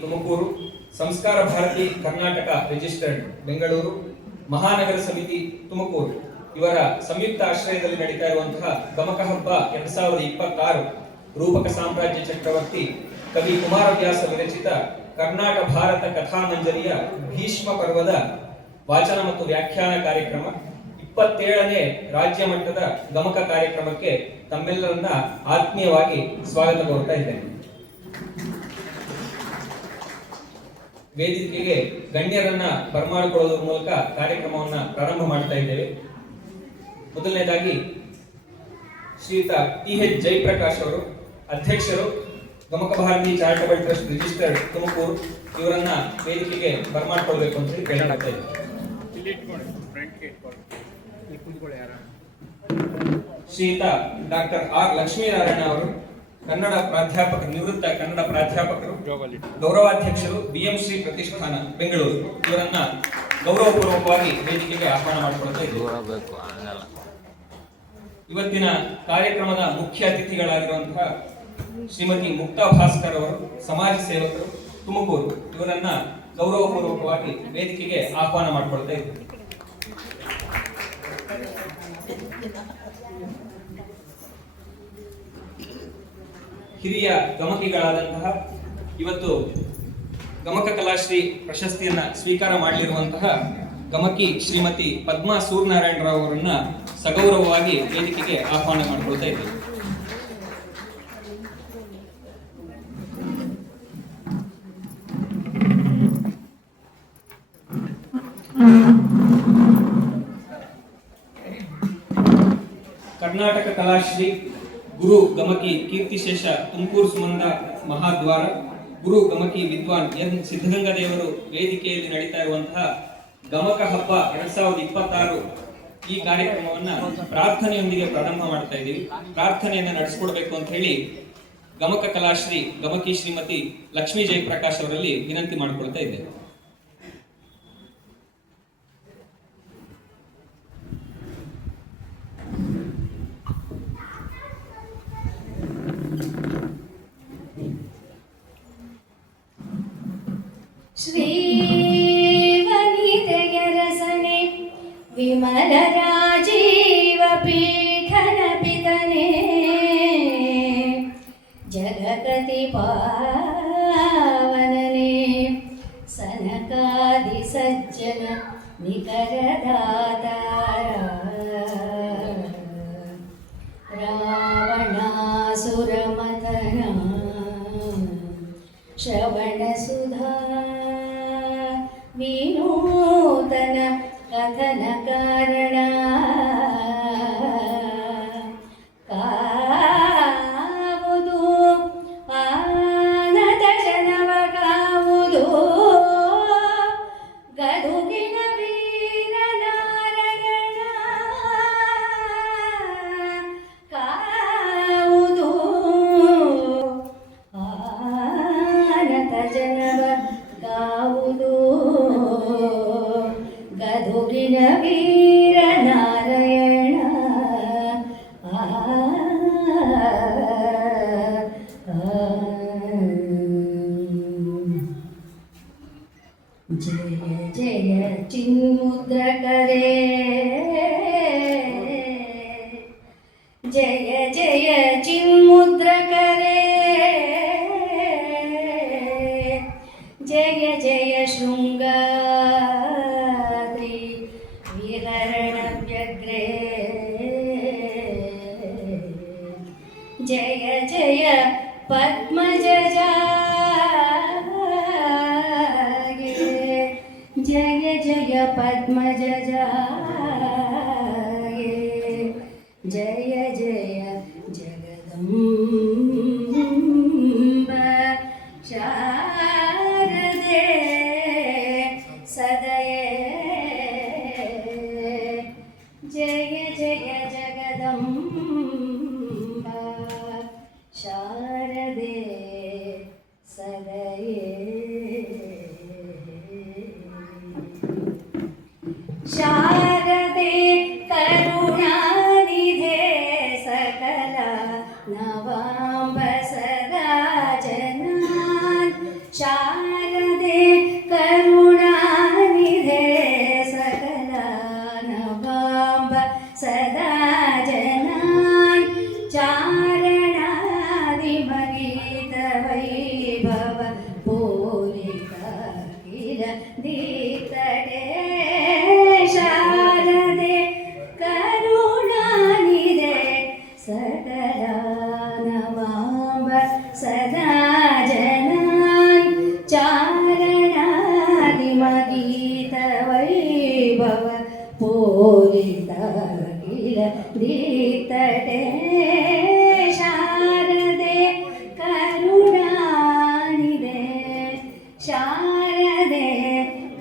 ತುಮಕೂರು, ಸಂಸ್ಕಾರ ಭಾರತಿ ಕರ್ನಾಟಕ ರಿಜಿಸ್ಟರ್ಡ್ ಬೆಂಗಳೂರು, ಮಹಾನಗರ ಸಮಿತಿ ತುಮಕೂರು ಇವರ ಸಂಯುಕ್ತ ಆಶ್ರಯದಲ್ಲಿ ನಡೀತಾ ಇರುವಂತಹ ಗಮಕ ಹಬ್ಬ 2026 ರೂಪಕ ಸಾಮ್ರಾಜ್ಯ ಚಕ್ರವರ್ತಿ ಕವಿ ಕುಮಾರವ್ಯಾಸ ವಿರಚಿತ ಕರ್ನಾಟಕ ಭಾರತ ಕಥಾ ಮಂಜರಿಯ ಭೀಷ್ಮ ಪರ್ವದ ವಾಚನ ಮತ್ತು ವ್ಯಾಖ್ಯಾನ ಕಾರ್ಯಕ್ರಮ 27ನೇ ರಾಜ್ಯ ಮಟ್ಟದ ಗಮಕ ಕಾರ್ಯಕ್ರಮಕ್ಕೆ ತಮ್ಮೆಲ್ಲರನ್ನ ಆತ್ಮೀಯವಾಗಿ ಸ್ವಾಗತ ಕೋರ್ತಾ ಇದ್ದೇನೆ. ವೇದಿಕೆಗೆ ಗಣ್ಯರನ್ನ ಬರಮಾಡಿಕೊಳ್ಳುವುದರ ಮೂಲಕ ಕಾರ್ಯಕ್ರಮವನ್ನ ಪ್ರಾರಂಭ ಮಾಡ್ತಾ ಇದ್ದೇವೆ. ಮೊದಲನೇದಾಗಿ ಶ್ರೀಯುತ ಟಿ.ಎಚ್. ಜಯಪ್ರಕಾಶ್ ಅವರು, ಅಧ್ಯಕ್ಷರು, Gamaka Bharati charitable trust registered Tumakuru, ಇವರನ್ನ ವೇದಿಕೆಗೆ ಬರಮಾಡಿಕೊಳ್ಬೇಕು ಅಂತ ಹೇಳಿ ಕೇಳಲಾಗ್ತಾ ಇದೆ. ಶ್ರೀಯುತ ಡಾಕ್ಟರ್ ಆರ್ ಲಕ್ಷ್ಮೀನಾರಾಯಣ ಅವರು, ಕನ್ನಡ ಪ್ರಾಧ್ಯಾಪಕರು, ನಿವೃತ್ತ ಕನ್ನಡ ಪ್ರಾಧ್ಯಾಪಕರು, ಗೌರವಾಧ್ಯಕ್ಷರು, BMC ಪ್ರತಿಷ್ಠಾನ ಬೆಂಗಳೂರು, ಇವರನ್ನ ಗೌರವಪೂರ್ವಕವಾಗಿ ವೇದಿಕೆಗೆ ಆಹ್ವಾನ ಮಾಡಿಕೊಳ್ತಾ ಇದ್ದೇವೆ. ಇವತ್ತಿನ ಕಾರ್ಯಕ್ರಮದ ಮುಖ್ಯ ಅತಿಥಿಗಳಾಗಿರುವಂತಹ ಶ್ರೀಮತಿ ಮುಕ್ತಾ ಭಾಸ್ಕರ್ ಅವರು, ಸಮಾಜ ಸೇವಕರು, ತುಮಕೂರು, ಇವರನ್ನ ಗೌರವಪೂರ್ವಕವಾಗಿ ವೇದಿಕೆಗೆ ಆಹ್ವಾನ ಮಾಡಿಕೊಳ್ತಾ ಇದ್ದೇವೆ. ಹಿರಿಯ ಗಮಕಿಗಳಾದಂತಹ, ಇವತ್ತು ಗಮಕ ಕಲಾಶ್ರೀ ಪ್ರಶಸ್ತಿಯನ್ನ ಸ್ವೀಕಾರ ಮಾಡಲಿರುವಂತಹ ಗಮಕಿ ಶ್ರೀಮತಿ ಪದ್ಮಾ ಸೂರ್ಯನಾರಾಯಣರಾವ್ ಅವರನ್ನ ಸಗೌರವವಾಗಿ ವೇದಿಕೆಗೆ ಆಹ್ವಾನ ಮಾಡಿಕೊಳ್ತಾ ಇದ್ದೇವೆ. ಕರ್ನಾಟಕ ಕಲಾಶ್ರೀ ಗುರು ಗಮಕಿ ಕೀರ್ತಿಶೇಷ ತುಮಕೂರು ಸುಮಂದ ಮಹಾದ್ವಾರ, ಗುರು ಗಮಕಿ ವಿದ್ವಾನ್ ಎನ್ ಸಿದ್ಧಗಂಗದೇವರು ವೇದಿಕೆಯಲ್ಲಿ ನಡೀತಾ ಇರುವಂತಹ ಗಮಕ ಹಬ್ಬ 2026 ಈ ಕಾರ್ಯಕ್ರಮವನ್ನ ಪ್ರಾರ್ಥನೆಯೊಂದಿಗೆ ಪ್ರಾರಂಭ ಮಾಡ್ತಾ ಇದ್ದೀವಿ. ಪ್ರಾರ್ಥನೆಯನ್ನ ನಡೆಸಿಕೊಡ್ಬೇಕು ಅಂತ ಹೇಳಿ ಗಮಕ ಕಲಾಶ್ರೀ ಗಮಕಿ ಶ್ರೀಮತಿ ಲಕ್ಷ್ಮೀ ಜಯಪ್ರಕಾಶ್ ಅವರಲ್ಲಿ ವಿನಂತಿ ಮಾಡಿಕೊಳ್ತಾ ಇದ್ದೇವೆ. ಶ್ರೀವನಿತೆಯರಸನೆ ವಿಮಲ ರಾಜೀವ ಪೀಠನ ಪಿತನೆ ಜಗಕತಿ ಪಾವನನೆ ಸನಕಾದಿ ಸಜ್ಜನ ನಿಕರದಾತಾರ ರಾವಣಾಸುರಮಥನ ಶ್ರವಣ ಸುಧಾ ವಿನೂತನ ಕಥನ ಕಾರಣ ಕಾವುದು ಆನದ ಜನವ ಕಾವುದು ಗದುಗಿನ ವೀರ ನಾರಾಯಣ ಕಾವುದು ಆನದ ಜನವ ಕಾವುದು ಗದುಗಿನ ವೀರ ನಾರಾಯಣ ಜಯ ಜಯ ಚಿನ್ಮುದ್ರಕರೇ ಜಯ ಜಯ ಚಿನ್ಮುದ್ರಕರೇ ಜಯ ಜಯ ಶೃಂಗಾದ್ರಿ ವಿಹರಣ ವ್ಯಗ್ರೇ ಜಯ ಜಯ ಪದ್ಮಜ ಜಾಗೆ ಜಯ ಜಯ ಪದ್ಮಜ ಜಾಗೆ ಜಯ ಜಯ ಜಗದಂಬ ಶಾರದೆ ಸದಯೇ ಜಯ ಜಯ ಜಗದಂಬ ಶಾರದೆ ಸದಯೇ ಶಾರದೆ सदा जनान् चारणादिमगीत वैभव पूरित किल दीतटे शारदे करुणानिधे सकला नमांब सदा जनान् चारणादिमगीत वैभव पूरित किल दीतटे शारदे करुणानिधे शारदे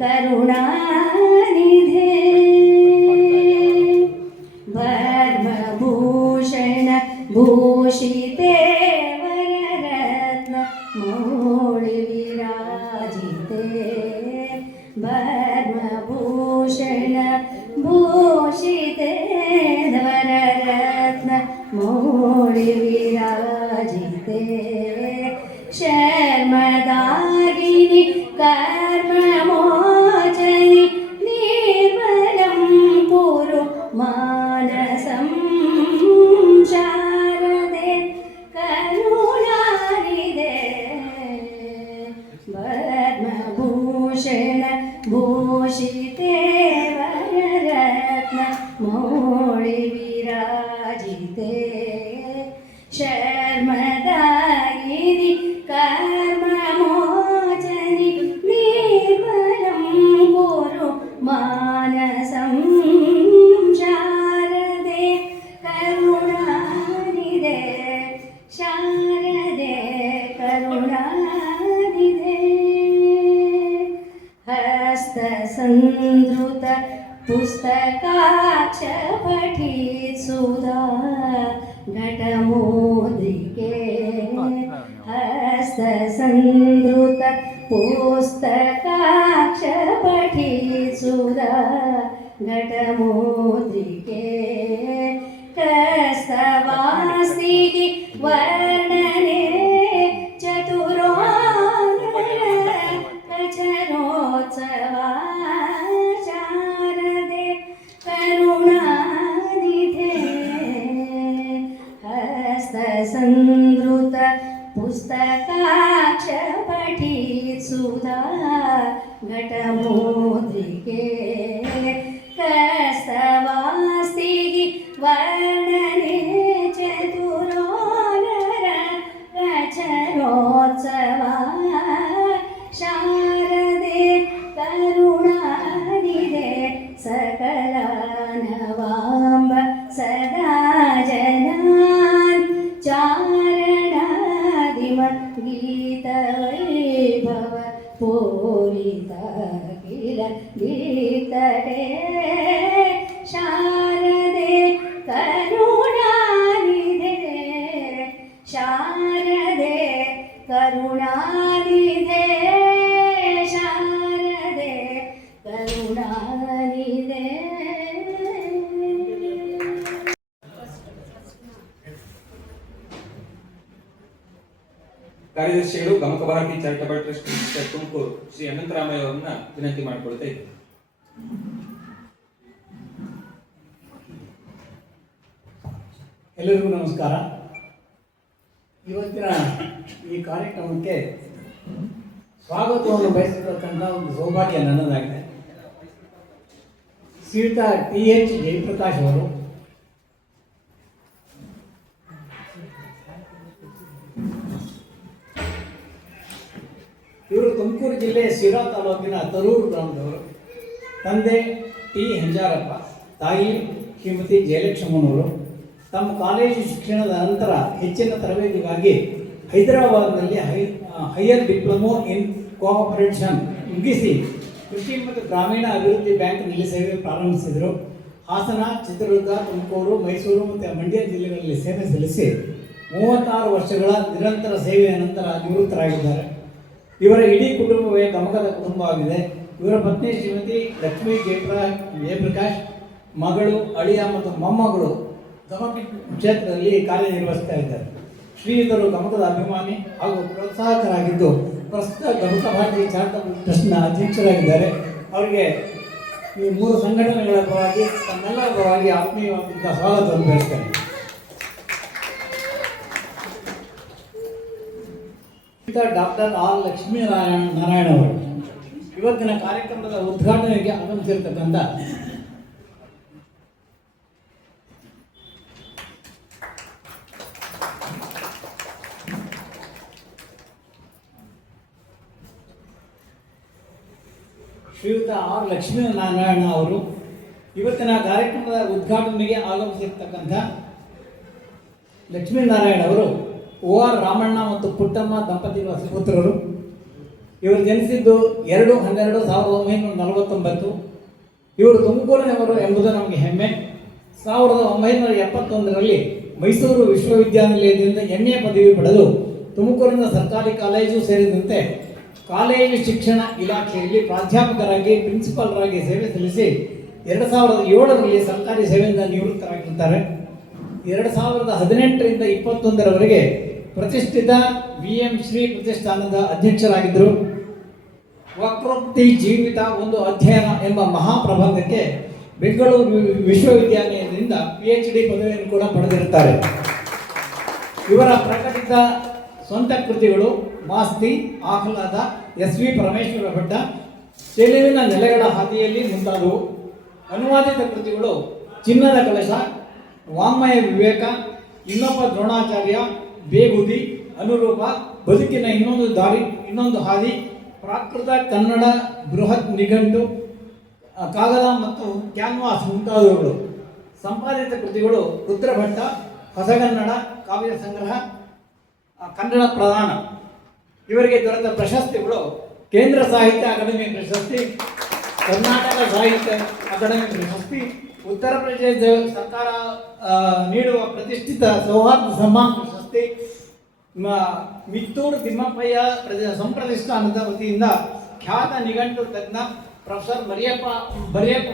करुणानिधे भर्मभूषण भूषिते वररत्न मौळि विराजिते भर्मभूषण भूषिते वररत्न मौळि विराजिते शर्मदागिनि कर्ममोचनि निर्मलं कुरु मानसं शारदे करुणानिधे पद्मभूषण भूषिते वररत्न मौळि विराजिते शर्मदायिनि कर्ममोचनि निर्मलं कुरु मानसं शारदे करुणानिधे शारदे करुणानिधे हस्तसंधृत पुस्तकाक्ष पठित सुधा घटमोद्रिके हस्तसंधृत पुस्तकाक्ष पठित सुधा घटमोद्रिके कस्तवास्ति वर्णने कचरोत्सवा शारदे करुणानिधे हस्तसंधृत पुस्तकाक्ष पठित सुधा घटमोद्रिके कस्तवास्ति वर्णने चतुरोनर कचरोत्सवा शारदे करुणानिधे सकला नवांब सदा जनान् चारणादिमगीत वैभव पूरित किल दीतटे शारदे करुणानिधे शारदे करुणानिधे शारदे करुणानिधे ಕಾರ್ಯದರ್ಶಿಗಳು Gamaka Bharati charitable trust minister Tumakuru Shri Anantharamaiah ಅವರನ್ನ ವಿನಂತಿ ಮಾಡಿಕೊಳ್ತಾ ಇದ್ದಾರೆ. ಎಲ್ಲರಿಗೂ ನಮಸ್ಕಾರ. ಇವತ್ತಿನ ಈ ಕಾರ್ಯಕ್ರಮಕ್ಕೆ ಸ್ವಾಗತವನ್ನು ಬಯಸತಕ್ಕಂಥ ಒಂದು ಸೌಭಾಗ್ಯ ನನ್ನದಾಗಿದೆ. ಶ್ರೀಯುತ TH ಜಯಪ್ರಕಾಶ್ ಅವರು ಇವರು ತುಮಕೂರು ಜಿಲ್ಲೆ ಶಿರಾ ತಾಲೂಕಿನ ತರೂರು ಗ್ರಾಮದವರು. ತಂದೆ ಟಿ ಹಂಜಾರಪ್ಪ, ತಾಯಿ ಶ್ರೀಮತಿ ಜಯಲಕ್ಷ್ಮಣವರು. ತಮ್ಮ ಕಾಲೇಜು ಶಿಕ್ಷಣದ ನಂತರ ಹೆಚ್ಚಿನ ತರಬೇತಿಗಾಗಿ ಹೈದರಾಬಾದ್ನಲ್ಲಿ ಹೈಯರ್ ಡಿಪ್ಲೊಮೊ ಇನ್ ಕೋಆಪರೇಷನ್ ಮುಗಿಸಿ ಕೃಷಿ ಮತ್ತು ಗ್ರಾಮೀಣ ಅಭಿವೃದ್ಧಿ ಬ್ಯಾಂಕ್ನಲ್ಲಿ ಸೇವೆ ಪ್ರಾರಂಭಿಸಿದರು. ಹಾಸನ, ಚಿತ್ರದುರ್ಗ, ತುಮಕೂರು, ಮೈಸೂರು ಮತ್ತು ಮಂಡ್ಯ ಜಿಲ್ಲೆಗಳಲ್ಲಿ ಸೇವೆ ಸಲ್ಲಿಸಿ 36 ವರ್ಷಗಳ ನಿರಂತರ ಸೇವೆಯ ನಂತರ ನಿವೃತ್ತರಾಗಿದ್ದಾರೆ. ಇವರ ಇಡೀ ಕುಟುಂಬವೇ ಗಮಕದ ಕುಟುಂಬವಾಗಿದೆ. ಇವರ ಪತ್ನಿ ಶ್ರೀಮತಿ ಲಕ್ಷ್ಮೀ ಜಯಪ್ರಕಾಶ್, ಮಗಳು, ಅಳಿಯ ಮತ್ತು ಮೊಮ್ಮಗಳು ಗಮಕ ಕ್ಷೇತ್ರದಲ್ಲಿ ಕಾರ್ಯನಿರ್ವಹಿಸ್ತಾ ಇದ್ದಾರೆ. ಶ್ರೀಯುತರು ಗಮಕದ ಅಭಿಮಾನಿ ಹಾಗೂ ಪ್ರೋತ್ಸಾಹಕರಾಗಿದ್ದು ಪ್ರಸ್ತುತ ಗಮಕ ಭಾರತಿ ಚಾರಿಟಬಲ್ ಟ್ರಸ್ಟ್ನ ಅಧ್ಯಕ್ಷರಾಗಿದ್ದಾರೆ. ಅವರಿಗೆ ಈ ಮೂರು ಸಂಘಟನೆಗಳ ಪರವಾಗಿ ತಮ್ಮೆಲ್ಲರ ಪರವಾಗಿ ಆತ್ಮೀಯವಾದಂಥ ಸ್ವಾಗತವನ್ನು ಬಯಸ್ತೇನೆ. ಡಾಕ್ಟರ್ ಆರ್ ಲಕ್ಷ್ಮೀನಾರಾಯಣ ಅವರು ಇವತ್ತಿನ ಕಾರ್ಯಕ್ರಮದ ಉದ್ಘಾಟನೆಗೆ ಆಗಮಿಸಿರ್ತಕ್ಕಂಥ ಶ್ರೀಯುತ ಆರ್ ಲಕ್ಷ್ಮೀನಾರಾಯಣ ಅವರು ಇವತ್ತಿನ ಕಾರ್ಯಕ್ರಮದ ಉದ್ಘಾಟನೆಗೆ ಆಗಮಿಸಿರ್ತಕ್ಕಂಥ ಲಕ್ಷ್ಮೀನಾರಾಯಣ ಅವರು OR ರಾಮಣ್ಣ ಮತ್ತು ಪುಟ್ಟಮ್ಮ ದಂಪತಿಗಳ ಸುಪುತ್ರರು. ಇವರು ಜನಿಸಿದ್ದು 2/12/1949. ಇವರು ತುಮಕೂರಿನವರು ಎಂಬುದು ನಮಗೆ ಹೆಮ್ಮೆ. 1971ರಲ್ಲಿ ಮೈಸೂರು ವಿಶ್ವವಿದ್ಯಾನಿಲಯದಿಂದ MA ಪದವಿ ಪಡೆದು ತುಮಕೂರಿನ ಸರ್ಕಾರಿ ಕಾಲೇಜು ಸೇರಿದಂತೆ ಕಾಲೇಜು ಶಿಕ್ಷಣ ಇಲಾಖೆಯಲ್ಲಿ ಪ್ರಾಧ್ಯಾಪಕರಾಗಿ ಪ್ರಿನ್ಸಿಪಾಲರಾಗಿ ಸೇವೆ ಸಲ್ಲಿಸಿ 2007ರಲ್ಲಿ ಸರ್ಕಾರಿ ಸೇವೆಯಿಂದ ನಿವೃತ್ತರಾಗಿದ್ದಾರೆ. 2018ರಿಂದ 2021ರವರೆಗೆ ಪ್ರತಿಷ್ಠಿತ VM ಶ್ರೀ ಪ್ರತಿಷ್ಠಾನದ ಅಧ್ಯಕ್ಷರಾಗಿದ್ದರು. ವಕ್ರೋಕ್ತಿ ಜೀವಿತ ಒಂದು ಅಧ್ಯಯನ ಎಂಬ ಮಹಾಪ್ರಬಂಧಕ್ಕೆ ಬೆಂಗಳೂರು ವಿಶ್ವವಿದ್ಯಾಲಯದಿಂದ PhD ಪದವಿಯನ್ನು ಕೂಡ ಪಡೆದಿರುತ್ತಾರೆ. ಇವರ ಪ್ರಕಟಿತ ಸ್ವಂತ ಕೃತಿಗಳು ಮಾಸ್ತಿ, ಆಹ್ಲಾದ, SV ಪರಮೇಶ್ವರ ಭಟ್ಟ, ಚೆಲುವಿನ ನೆಲೆಗಳ ಹಾದಿಯಲ್ಲಿ ಮುಂತಾದವು. ಅನುವಾದಿತ ಕೃತಿಗಳು ಚಿನ್ನದ ಕಳಶ, ವಾಂಮಯ ವಿವೇಕ, ಇನ್ನೊಬ್ಬ ದ್ರೋಣಾಚಾರ್ಯ, ಬೇಗುದಿ, ಅನುರೂಪ, ಬದುಕಿನ ಇನ್ನೊಂದು ದಾರಿ ಇನ್ನೊಂದು ಹಾದಿ, ಪ್ರಾಕೃತ ಕನ್ನಡ, ಬೃಹತ್ ನಿಘಂಟು, ಕಾಗದ ಮತ್ತು ಕ್ಯಾನ್ವಾಸ್ ಮುಂತಾದವುಗಳು. ಸಂಪಾದಿತ ಕೃತಿಗಳು ರುದ್ರಭಟ್ಟ, ಹೊಸಗನ್ನಡ, ಕಾವ್ಯ ಸಂಗ್ರಹ, ಕನ್ನಡ ಪ್ರಧಾನ. ಇವರಿಗೆ ದೊರೆತ ಪ್ರಶಸ್ತಿಗಳು ಕೇಂದ್ರ ಸಾಹಿತ್ಯ ಅಕಾಡೆಮಿ ಪ್ರಶಸ್ತಿ, ಕರ್ನಾಟಕ ಸಾಹಿತ್ಯ ಅಕಾಡೆಮಿ ಪ್ರಶಸ್ತಿ, ಉತ್ತರ ಪ್ರದೇಶ ಸರ್ಕಾರ ನೀಡುವ ಪ್ರತಿಷ್ಠಿತ ಸೌಹಾರ್ದ ಸಮ್ಮಾನ್ ಪ್ರಶಸ್ತಿ, ಮಿತ್ತೂರು ತಿಮ್ಮಪ್ಪಯ್ಯ ಸಂಪ್ರತಿಷ್ಠಾನದ ವತಿಯಿಂದ ಖ್ಯಾತ ನಿಘಂಟು ತಜ್ಞ ಪ್ರೊಫೆಸರ್ ಬರಿಯಪ್ಪ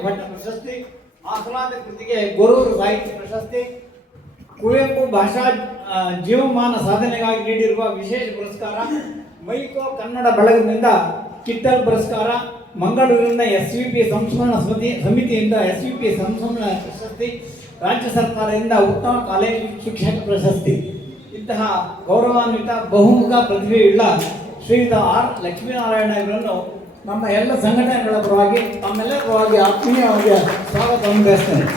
ಭಟ್ಟ ಪ್ರಶಸ್ತಿ, ಆಹ್ಲಾದ ಕೃತಿಗೆ ಗೊರೂರು ಸಾಹಿತ್ಯ ಪ್ರಶಸ್ತಿ, ಕುವೆಂಪು ಭಾಷಾ ಜೀವಮಾನ ಸಾಧನೆಗಾಗಿ ನೀಡಿರುವ ವಿಶೇಷ ಪುರಸ್ಕಾರ, ಮೈಕೋ ಕನ್ನಡ ಬಳಗದಿಂದ ಕಿಟ್ಟಲ್ ಪುರಸ್ಕಾರ, ಮಂಗಳೂರಿನ SVP ಸಂಸ್ಮರಣ ಸಮಿತಿಯಿಂದ SVP ಸಂಸ್ಮರಣ ಪ್ರಶಸ್ತಿ, ರಾಜ್ಯ ಸರ್ಕಾರದಿಂದ ಉತ್ತಮ ಕಾಲೇಜು ಶಿಕ್ಷಕ ಪ್ರಶಸ್ತಿ. ಇಂತಹ ಗೌರವಾನ್ವಿತ ಬಹುಮುಖ ಪ್ರತಿಭೆಯುಳ್ಳ ಶ್ರೀಯುತ ಆರ್ ಲಕ್ಷ್ಮೀನಾರಾಯಣ ಇವರನ್ನು ನಮ್ಮ ಎಲ್ಲ ಸಂಘಟನೆಗಳ ಪರವಾಗಿ ತಮ್ಮೆಲ್ಲರ ಪರವಾಗಿ ಆತ್ಮೀಯವಾಗಿ ಸ್ವಾಗತವನ್ನು ಬಯಸ್ತೇನೆ.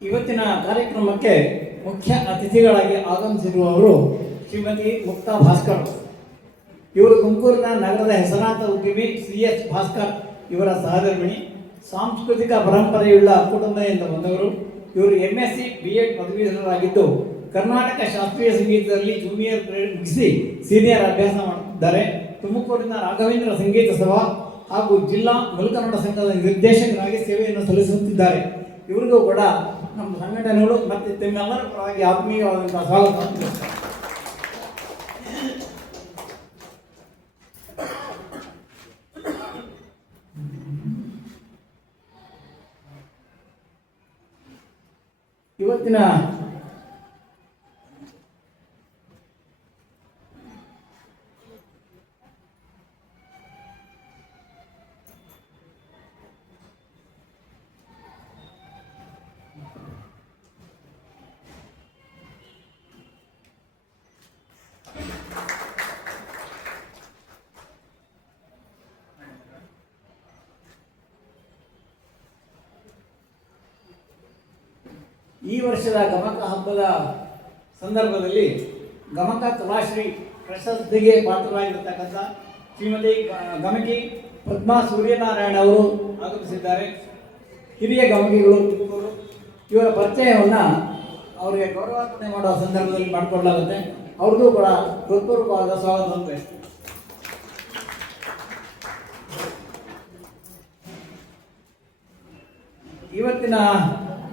ಇವತ್ತಿನ ಕಾರ್ಯಕ್ರಮಕ್ಕೆ ಮುಖ್ಯ ಅತಿಥಿಗಳಾಗಿ ಆಗಮಿಸಿರುವವರು ಶ್ರೀಮತಿ ಮುಕ್ತಾ ಭಾಸ್ಕರ್. ಇವರು ತುಮಕೂರಿನ ನಗರದ ಹೆಸರಾಂತ ಉದ್ಯಮಿ CS ಭಾಸ್ಕರ್ ಇವರ ಸಹಧರ್ಮಿಣಿ. ಸಾಂಸ್ಕೃತಿಕ ಪರಂಪರೆಯುಳ್ಳ ಕುಟುಂಬದಿಂದ ಬಂದವರು. ಇವರು MSc B.Ed ಪದವೀಧರರಾಗಿದ್ದು ಕರ್ನಾಟಕ ಶಾಸ್ತ್ರೀಯ ಸಂಗೀತದಲ್ಲಿ ಜೂನಿಯರ್ ಗ್ರೇಡ್ ಮುಗಿಸಿ ಸೀನಿಯರ್ ಅಭ್ಯಾಸ ಮಾಡುತ್ತಿದ್ದಾರೆ. ತುಮಕೂರಿನ ರಾಘವೇಂದ್ರ ಸಂಗೀತ ಸಭಾ ಹಾಗೂ ಜಿಲ್ಲಾ ಮುಲ್ಕನ್ನಡ ಸಂಘದ ನಿರ್ದೇಶಕರಾಗಿ ಸೇವೆಯನ್ನು ಸಲ್ಲಿಸುತ್ತಿದ್ದಾರೆ. ಇವರಿಗೂ ಕೂಡ ನಮ್ಮ ಸಂಘಟನೆಗಳು ಮತ್ತು ತಮ್ಮೆಲ್ಲರ ಪರವಾಗಿ ಆತ್ಮೀಯವಾದಂತಹ ಸ್ವಾಗತ. ಇವತ್ತಿನ ಈ ವರ್ಷದ ಗಮಕ ಹಬ್ಬದ ಸಂದರ್ಭದಲ್ಲಿ ಗಮಕ ಕಲಾಶ್ರೀ ಪ್ರಶಸ್ತಿಗೆ ಪಾತ್ರರಾಗಿರತಕ್ಕಂಥ ಶ್ರೀಮತಿ ಗಮಕಿ ಪದ್ಮಾ ಸೂರ್ಯನಾರಾಯಣ ಅವರು ಆಗಮಿಸಿದ್ದಾರೆ. ಹಿರಿಯ ಗಮಕಿಗಳು ತುಮಕೂರು. ಇವರ ಪರಿಚಯವನ್ನು ಅವರಿಗೆ ಗೌರವಾರ್ಪಣೆ ಮಾಡುವ ಸಂದರ್ಭದಲ್ಲಿ ಮಾಡಿಕೊಳ್ಳಲಾಗುತ್ತೆ. ಅವ್ರಿಗೂ ಕೂಡ ಹೃತ್ಪೂರ್ವಕವಾದ ಸ್ವಾಗತವನ್ನು ಬಯಸ್ತೀನಿ. ಇವತ್ತಿನ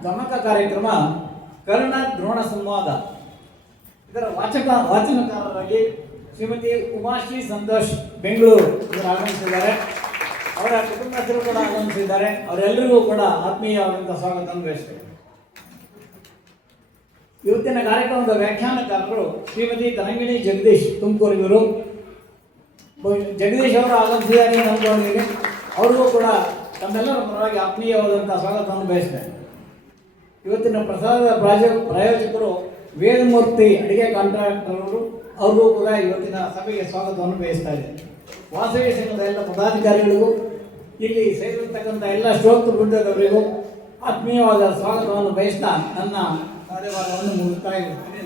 ಗಮಕ ಕಾರ್ಯಕ್ರಮ ಕರ್ಣ ದ್ರೋಣ ಸಂವಾದ. ಇದರ ವಾಚನಕಾರರಾಗಿ ಶ್ರೀಮತಿ ಉಮಾಶ್ರೀ ಸಂತೋಷ್ ಬೆಂಗಳೂರು ಇವರು ಆಗಮಿಸಿದ್ದಾರೆ. ಅವರ ಕುಟುಂಬಸ್ಥರು ಕೂಡ ಆಗಮಿಸಿದ್ದಾರೆ. ಅವರೆಲ್ಲರಿಗೂ ಕೂಡ ಆತ್ಮೀಯವಾದಂಥ ಸ್ವಾಗತವನ್ನು ಬಯಸ್ತೇವೆ. ಇವತ್ತಿನ ಕಾರ್ಯಕ್ರಮದ ವ್ಯಾಖ್ಯಾನಕಾರರು ಶ್ರೀಮತಿ ತರಂಗಿಣಿ ಜಗದೀಶ್ ತುಮಕೂರು ಇವರು. ಜಗದೀಶ್ ಅವರು ಆಗಮಿಸಿದ್ದಾರೆ ಅಂದ್ಕೊಂಡಿದ್ದೀನಿ. ಅವ್ರಿಗೂ ಕೂಡ ತಮ್ಮೆಲ್ಲರ ಪರವಾಗಿ ಆತ್ಮೀಯವಾದಂಥ ಸ್ವಾಗತವನ್ನು ಬಯಸ್ತೇನೆ. ಇವತ್ತಿನ ಪ್ರಸಾದದ ಪ್ರಾಯೋಜಕರು ವೇದಮೂರ್ತಿ ಅಡಿಗೆ ಕಾಂಟ್ರಾಕ್ಟರ್ ಅವ್ರಿಗೂ ಕೂಡ ಇವತ್ತಿನ ಸಭೆಗೆ ಸ್ವಾಗತವನ್ನು ಬಯಸ್ತಾ ಇದ್ದೇನೆ. ವಾಸವಿ ಸಂಘದ ಎಲ್ಲ ಪದಾಧಿಕಾರಿಗಳಿಗೂ ಇಲ್ಲಿ ಸೇರಿರ್ತಕ್ಕಂಥ ಎಲ್ಲ ಶ್ರೋತೃ ವೃಂದದವರಿಗೂ ಆತ್ಮೀಯವಾದ ಸ್ವಾಗತವನ್ನು ಬಯಸ್ತಾ ನನ್ನ ಕಾರ್ಯಭಾರವನ್ನು ಮುಗಿಸ್ತಾ ಇದ್ದೇನೆ.